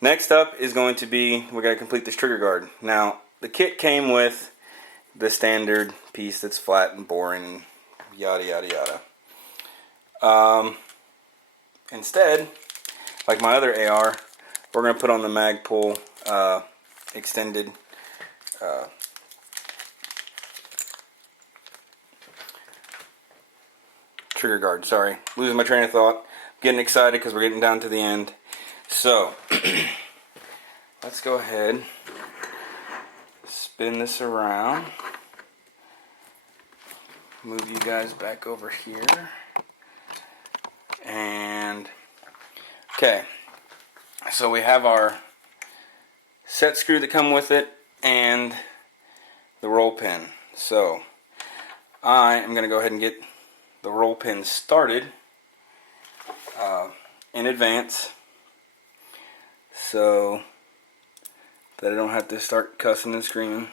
Next up is going to be, we're going to complete this trigger guard. Now, the kit came with the standard piece that's flat and boring, yada yada yada. Instead, like my other AR, we're going to put on the Magpul extended trigger guard. Sorry, losing my train of thought. Getting excited because we're getting down to the end. So, let's go ahead, spin this around, move you guys back over here, and okay, so we have our set screw that come with it and the roll pin. So I am going to go ahead and get the roll pin started in advance so that I don't have to start cussing and screaming.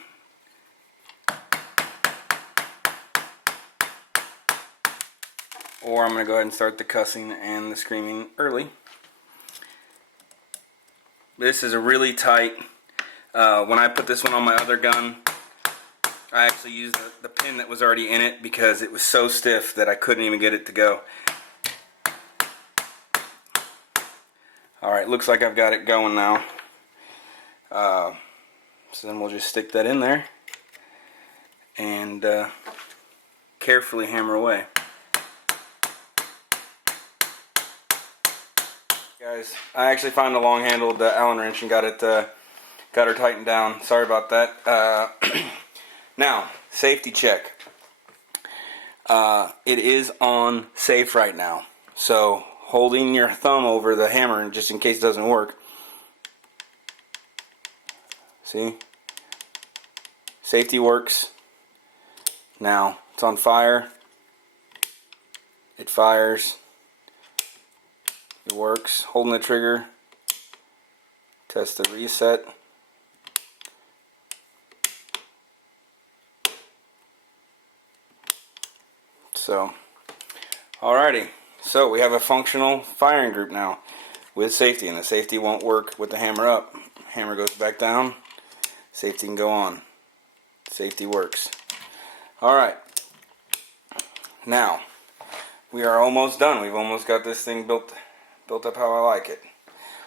Or I'm going to go ahead and start the cussing and the screaming early. This is a really tight, when I put this one on my other gun, I actually used the pin that was already in it because it was so stiff that I couldn't even get it to go. Alright, looks like I've got it going now. So then we'll just stick that in there and carefully hammer away. Guys, I actually found a long-handled Allen wrench and got her tightened down. Sorry about that. Now, safety check. It is on safe right now, so holding your thumb over the hammer just in case it doesn't work. See? Safety works. Now, it's on fire. It fires. It works. Holding the trigger. Test the reset. So, alrighty. So we have a functional firing group now with safety, and the safety won't work with the hammer up. Hammer goes back down. Safety can go on. Safety works. Alright. Now, we are almost done. We've almost got this thing built up how I like it.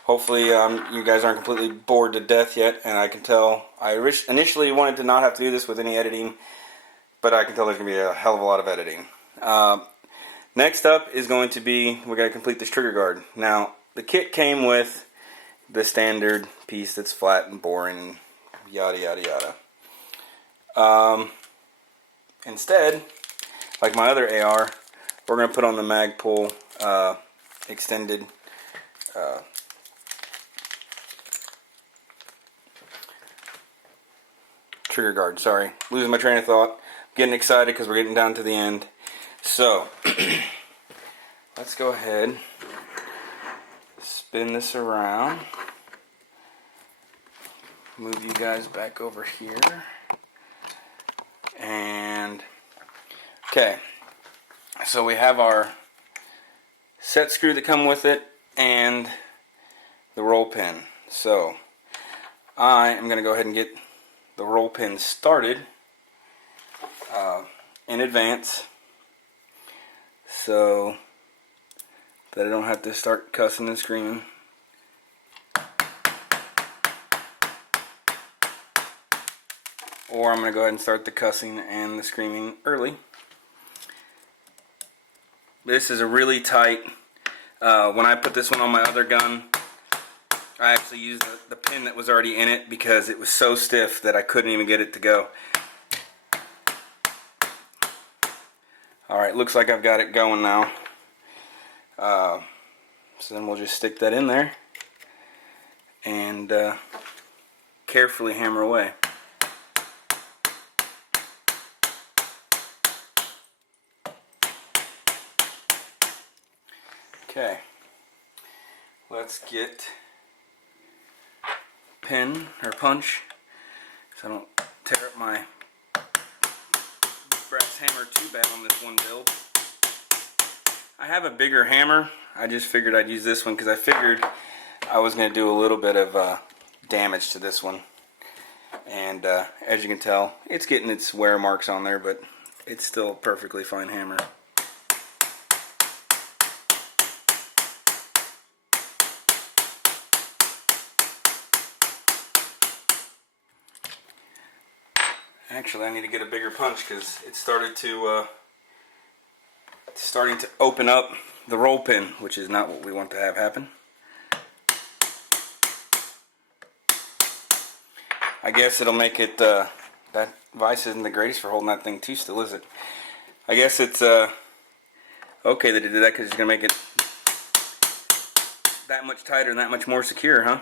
Hopefully you guys aren't completely bored to death yet, and I can tell I initially wanted to not have to do this with any editing, but I can tell there's going to be a hell of a lot of editing. Next up is going to be, we're going to complete this trigger guard. Now, the kit came with the standard piece that's flat and boring, yada yada yada. Instead, like my other AR, we're going to put on the Magpul extended trigger guard. Sorry, losing my train of thought. Getting excited because we're getting down to the end. So, let's go ahead, spin this around, move you guys back over here, and okay, so we have our set screw that come with it and the roll pin. So, I am going to go ahead and get the roll pin started in advance so that I don't have to start cussing and screaming. Or I'm going to go ahead and start the cussing and the screaming early. This is a really tight, when I put this one on my other gun, I actually used the pin that was already in it because it was so stiff that I couldn't even get it to go. Alright, looks like I've got it going now. So then we'll just stick that in there and carefully hammer away. Okay, let's get pin or punch so I don't tear up my brass hammer too bad on this one build. I have a bigger hammer. I just figured I'd use this one because I figured I was going to do a little bit of damage to this one. And as you can tell, it's getting its wear marks on there, but it's still a perfectly fine hammer. Actually, I need to get a bigger punch because it's starting to open up the roll pin, which is not what we want to have happen. I guess it'll make it, that vise isn't the greatest for holding that thing too still, is it? I guess it's okay that it did that because it's going to make it that much tighter and that much more secure, huh?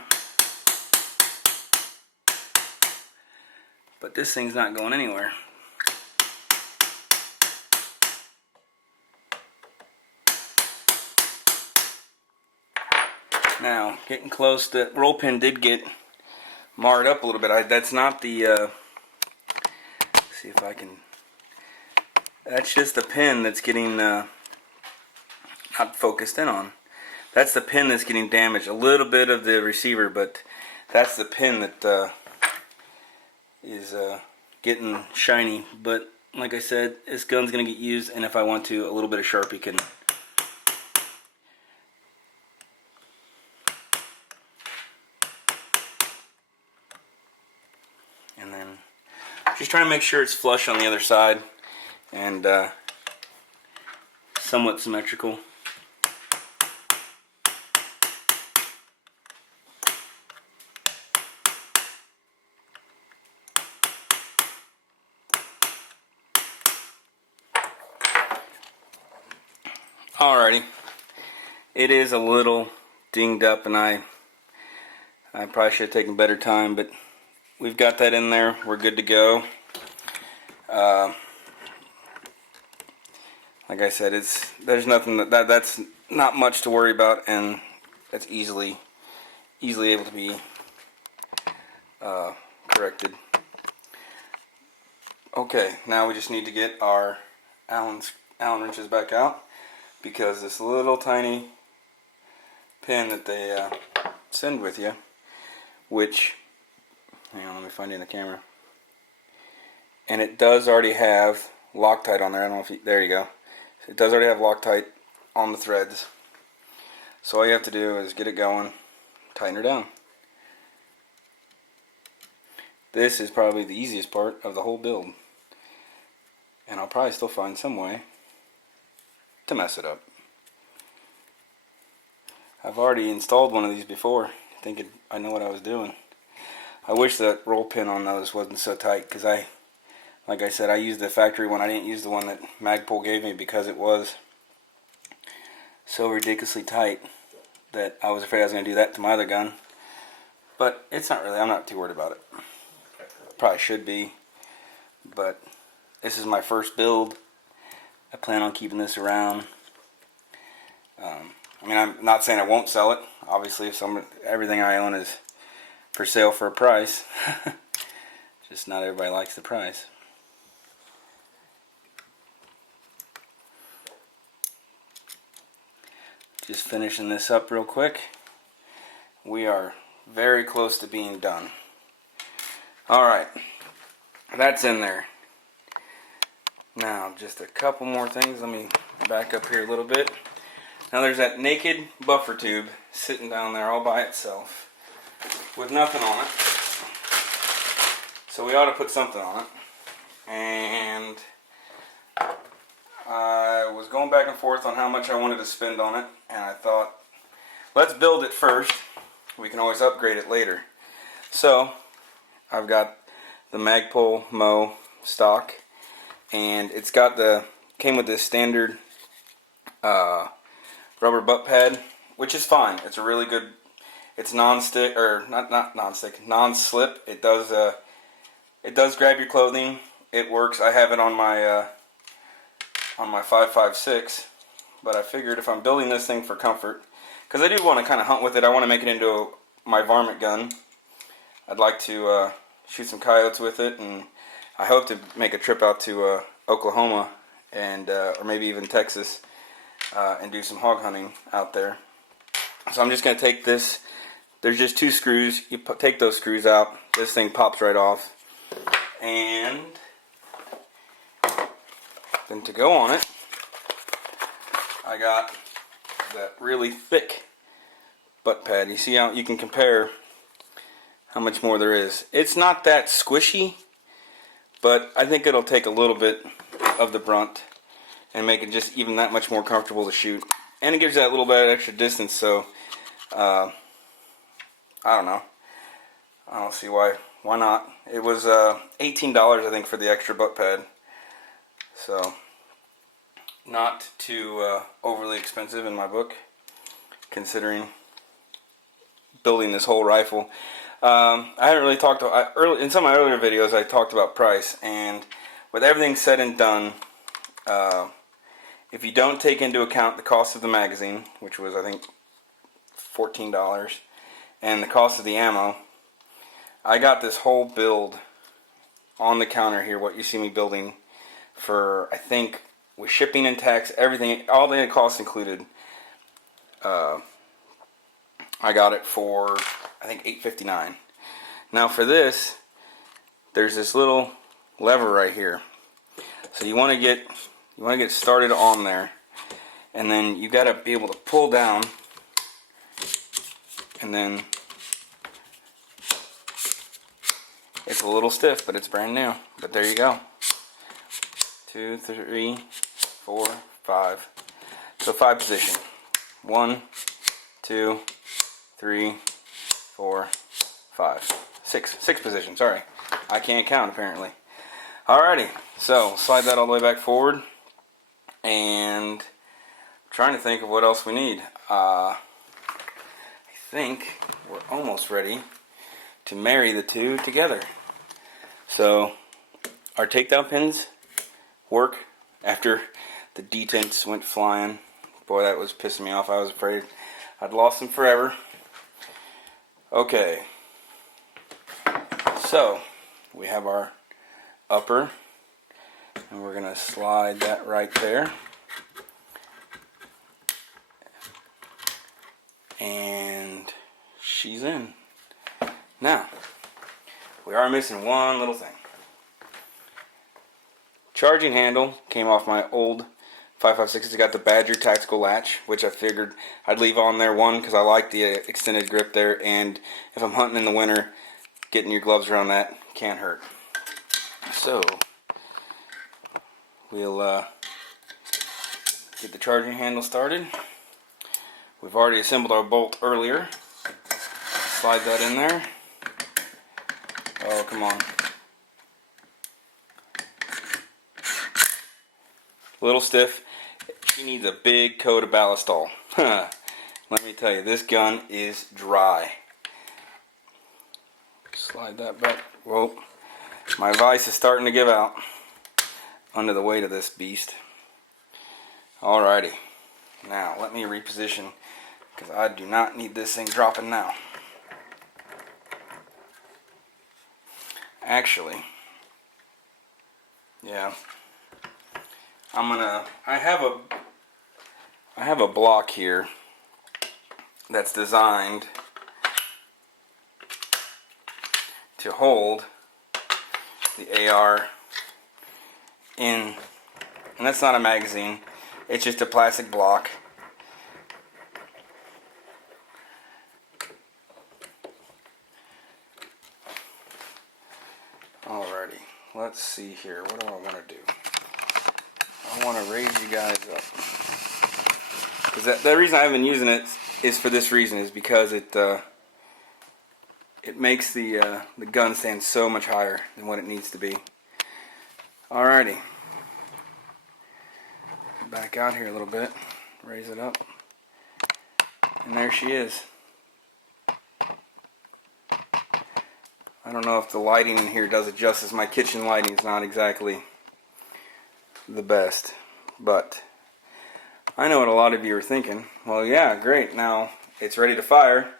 But this thing's not going anywhere. Now, getting close, the roll pin did get marred up a little bit. That's not the, let's see if I can, that's just the pin that's getting not focused in on. That's the pin that's getting damaged. A little bit of the receiver, but that's the pin that is getting shiny. But like I said, this gun's going to get used, and if I want to, a little bit of Sharpie can. And then just trying to make sure it's flush on the other side and somewhat symmetrical. Alrighty, it is a little dinged up, and I probably should have taken better time, but we've got that in there. We're good to go. Like I said, there's nothing that's not much to worry about, and that's easily able to be corrected. Okay, now we just need to get our Allen wrenches back out, because this little tiny pin that they send with you, which, hang on, let me find it in the camera, and it does already have Loctite on there. I don't know if you, there you go. It does already have Loctite on the threads. So all you have to do is get it going, tighten her down. This is probably the easiest part of the whole build, and I'll probably still find some way to mess it up. I've already installed one of these before, thinking I know what I was doing. I wish that roll pin on those wasn't so tight, because like I said, I used the factory one. I didn't use the one that Magpul gave me because it was so ridiculously tight that I was afraid I was going to do that to my other gun. But it's not really, I'm not too worried about it. Probably should be, but this is my first build. I plan on keeping this around. I mean, I'm not saying I won't sell it. Obviously, if everything I own is for sale for a price. Just not everybody likes the price. Just finishing this up real quick. We are very close to being done. Alright, that's in there. Now, just a couple more things. Let me back up here a little bit. Now there's that naked buffer tube sitting down there all by itself with nothing on it. So we ought to put something on it. And I was going back and forth on how much I wanted to spend on it, and I thought, let's build it first. We can always upgrade it later. So I've got the Magpul Mo stock, and it's got came with this standard rubber butt pad, which is fine. It's a really good, it's non-stick, or not non-stick, non-slip. It does grab your clothing. It works. I have it on my 5.56, but I figured if I'm building this thing for comfort, because I do want to kind of hunt with it. I want to make it into my varmint gun. I'd like to shoot some coyotes with it, and I hope to make a trip out to Oklahoma and or maybe even Texas and do some hog hunting out there. So I'm just going to take this there's just 2 screws. You take those screws out. This thing pops right off. And then to go on it, I got that really thick butt pad. You see how you can compare how much more there is. It's not that squishy, but I think it'll take a little bit of the brunt and make it just even that much more comfortable to shoot. And it gives you that little bit of extra distance, so I don't know. I don't see why not. It was $18 I think for the extra butt pad. So not too overly expensive in my book, considering building this whole rifle. I haven't really talked about, in some of my earlier videos I talked about price, and with everything said and done, if you don't take into account the cost of the magazine, which was I think $14, and the cost of the ammo, I got this whole build on the counter here, what you see me building, for I think with shipping and tax, everything, all the costs included, I got it for I think $8.59. Now for this, there's this little lever right here. So you want to get started on there, and then you got to be able to pull down, and then it's a little stiff, but it's brand new. But there you go. 2, 3, 4, 5. So 5 position. 1, 2, 3, 4, 5, 6 position. Sorry, I can't count apparently. Alrighty, so slide that all the way back forward, and I'm trying to think of what else we need. I think we're almost ready to marry the two together. So our takedown pins work after the detents went flying. Boy, that was pissing me off. I was afraid I'd lost them forever. Okay, so we have our upper, and we're going to slide that right there. And she's in. Now, we are missing one little thing. Charging handle came off my old 5.56. It's got the Badger tactical latch, which I figured I'd leave on there. One, because I like the extended grip there, and if I'm hunting in the winter, getting your gloves around that can't hurt. So we'll get the charging handle started. We've already assembled our bolt earlier. Slide that in there. Oh, come on. A little stiff. She needs a big coat of ballistol. Let me tell you, this gun is dry. Slide that back. Whoa. My vise is starting to give out under the weight of this beast. Alrighty. Now, let me reposition, because I do not need this thing dropping now. Actually, yeah. I have a block here that's designed to hold the AR in, and that's not a magazine, it's just a plastic block. Alrighty, let's see here, what do I want to do? I want to raise you guys up, because the reason I haven't been using it is for this reason, is because it makes the gun stand so much higher than what it needs to be. Alrighty, back out here a little bit, raise it up, and there she is. I don't know if the lighting in here does it justice. My kitchen lighting is not exactly the best, but I know what a lot of you are thinking. Well, yeah, great, now it's ready to fire,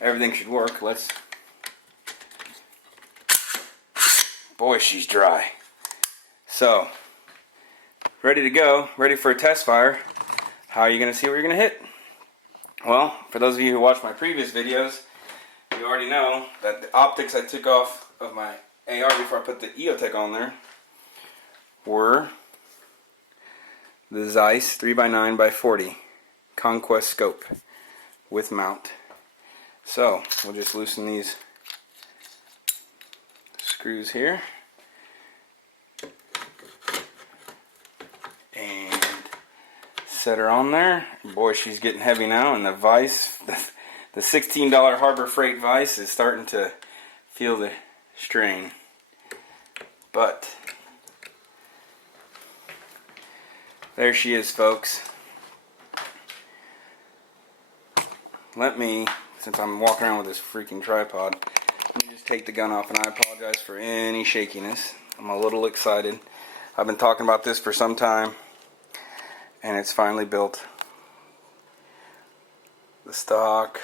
everything should work. Boy, she's dry. So, ready to go, ready for a test fire. How are you going to see what you're going to hit? Well, for those of you who watched my previous videos, you already know that the optics I took off of my AR before I put the EOTech on there were the Zeiss 3x9x40 Conquest scope with mount. So we'll just loosen these screws here and set her on there. Boy, she's getting heavy now, and the vise, the $16 Harbor Freight vise is starting to feel the strain. But there she is, folks. Let me, since I'm walking around with this freaking tripod, let me just take the gun off, and I apologize for any shakiness. I'm a little excited. I've been talking about this for some time, and it's finally built. The stock,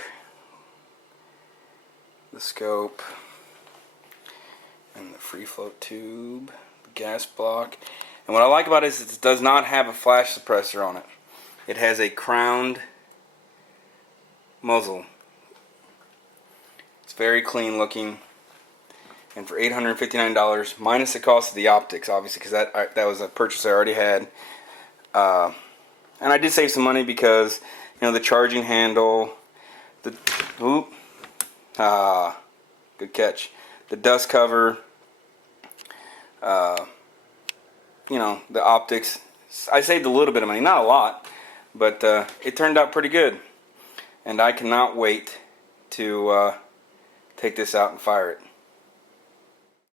the scope, and the free float tube, the gas block. And what I like about it is it does not have a flash suppressor on it. It has a crowned muzzle. It's very clean looking. And for $859, minus the cost of the optics, obviously, because that was a purchase I already had. And I did save some money because, you know, the charging handle, good catch, the dust cover, you know, the optics. I saved a little bit of money, not a lot, but it turned out pretty good. And I cannot wait to take this out and fire it.